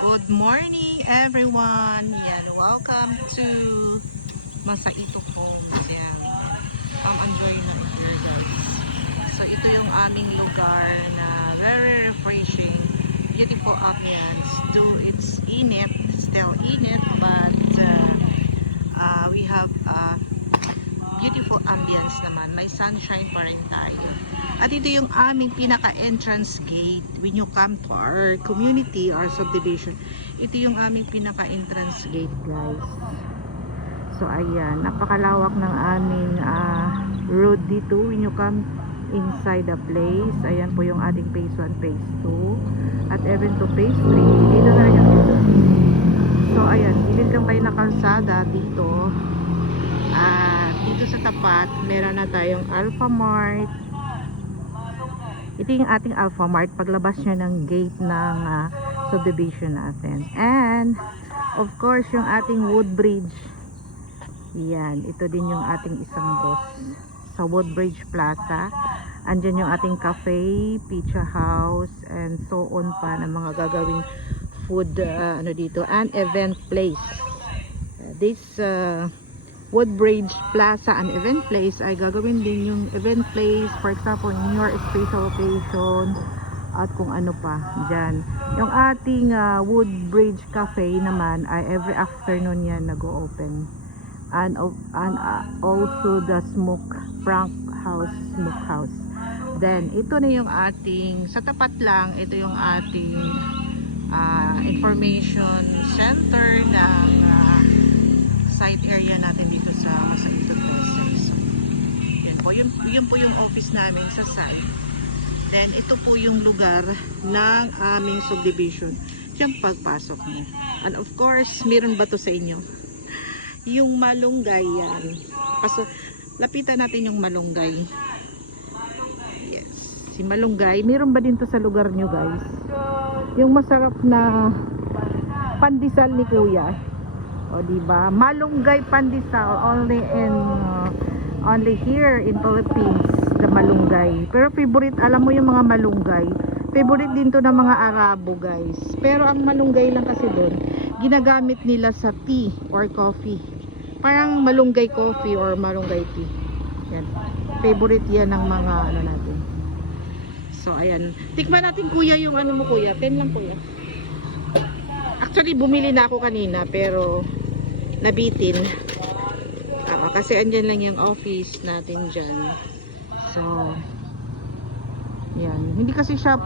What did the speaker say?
Good morning everyone. Yan, welcome to Masaito Homes. Yan. I'm enjoying the weather, guys. So ito yung aming lugar na very refreshing, beautiful ambience. Though it's init, still init, but we have beautiful ambience naman. May sunshine pa rin tayo. At ito yung aming pinaka-entrance gate when you come to our community or subdivision. Ito yung aming pinaka-entrance gate, guys. So ayan, napakalawak ng aming road dito when you come inside the place. Ayan po yung ating phase 1, phase 2 at even to phase 3. Dito na rin yung dito. So ayan, gilid lang tayo na kalsada dito. Dito sa tapat meron na tayong Alphamart. Ito yung ating Alphamart paglabas nyo ng gate ng subdivision natin. And of course yung ating Woodbridge. Yan, ito din yung ating isang boss sa Woodbridge Plaza. Andyan yung ating cafe, pizza house, and so on pa na mga gagawing food dito, and event place. This Woodbridge Plaza and event place ay gagawin din yung event place, for example in your special occasion at kung ano pa dyan. Yung ating Woodbridge Cafe naman ay every afternoon yan nag-open, and also the Frank House Smokehouse. Then ito na yung ating, sa tapat lang, ito yung ating information center ng site area natin dito sa Masaito Homes. Yan po, yun po yung office namin sa site. Then ito po yung lugar ng aming subdivision, yung pagpasok niyo. And of course, meron ba to sa inyo? Yung malunggay yan. Lapitan natin yung malunggay. Yes, si malunggay. Meron ba din to sa lugar nyo, guys? Yung masarap na pandesal ni kuya. O diba? Malunggay pandesal only here in Philippines, the malunggay. Pero favorite, alam mo yung mga malunggay, favorite din to ng mga Arabo, guys. Pero ang malunggay lang kasi doon, ginagamit nila sa tea or coffee. Parang malunggay coffee or malunggay tea. Yan. Favorite yan ng mga natin. So ayan. Tikman natin kuya yung mo kuya. 10 lang kuya. Actually bumili na ako kanina pero nabitin. Kasi andyan lang yung office natin dyan. So yan. Hindi kasi siya